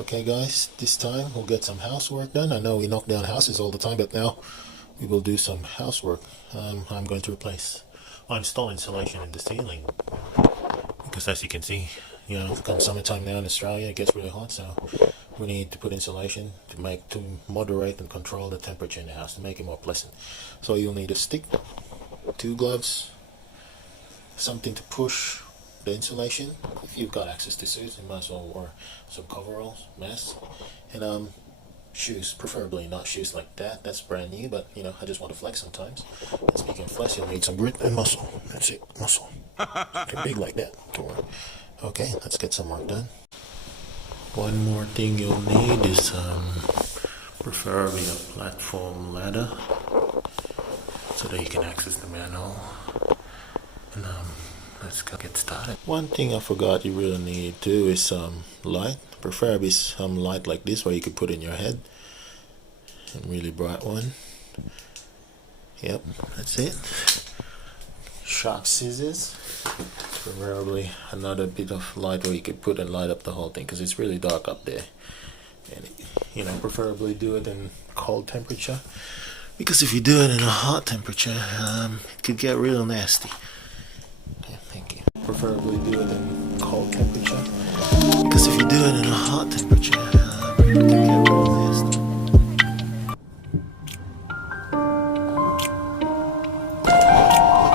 Okay guys, this time we'll get some housework done. I know we knock down houses all the time, but now we will do some housework. I'm going to install insulation in the ceiling, because as you can see, come summertime now in Australia, it gets really hot, so we need to put insulation to moderate and control the temperature in the house, to make it more pleasant. So you'll need a stick, 2 gloves, something to push the insulation. If you've got access to suits, you might as well wear some coveralls, masks, and shoes, preferably not shoes like that. That's brand new, but I just want to flex sometimes. And speaking of flex, you'll need some grit and muscle. That's it, muscle. Something big like that. Okay, let's get some work done. One more thing you'll need is preferably a platform ladder, so that you can access the manhole. And let's get started. One thing I forgot you really need too is some light, preferably some light like this where you could put in your head. A really bright one. Yep, that's it. Sharp scissors, preferably another bit of light where you could put and light up the whole thing, because it's really dark up there. And preferably do it in cold temperature, because if you do it in a hot temperature, it could get real nasty. Okay, thank you. Preferably do it in cold temperature, because if you do it in a hot temperature, it can get real nasty.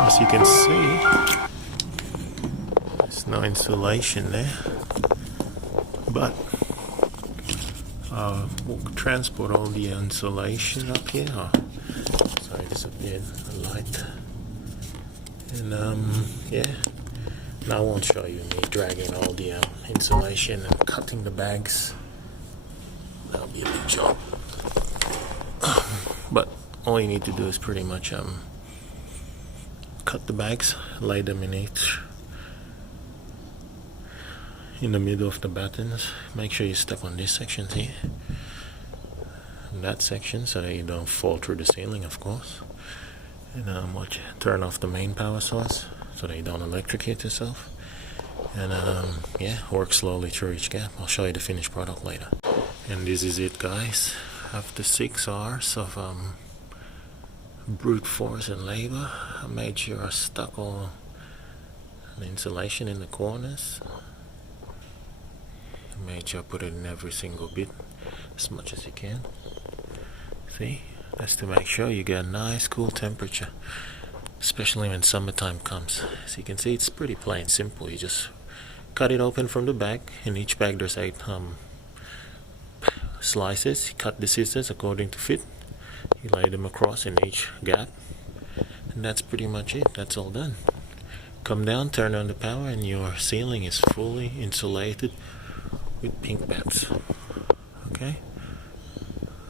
As you can see, there's no insulation there, but we'll transport all the insulation up here. Sorry, disappeared the light. And yeah, now I won't show you me dragging all the insulation and cutting the bags. That'll be a big job. But all you need to do is pretty much cut the bags, lay them in the middle of the battens. Make sure you step on this section here, and that section, so that you don't fall through the ceiling, of course. And turn off the main power source so that you don't electrocute yourself. And yeah, work slowly through each gap. I'll show you the finished product later. And this is it, guys. After 6 hours of brute force and labor, I made sure I stuck all the insulation in the corners. I made sure I put it in every single bit as much as you can. See? That's to make sure you get a nice cool temperature, especially when summertime comes. As you can see, it's pretty plain simple. You just cut it open from the back. In each bag there's 8 slices. You cut the scissors according to fit. You lay them across in each gap, and that's pretty much it. That's all done. Come down, turn on the power, and your ceiling is fully insulated with pink bats. Okay?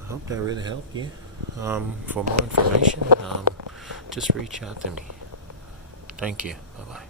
I hope that really helped you. For more information, just reach out to me. Thank you. Bye-bye.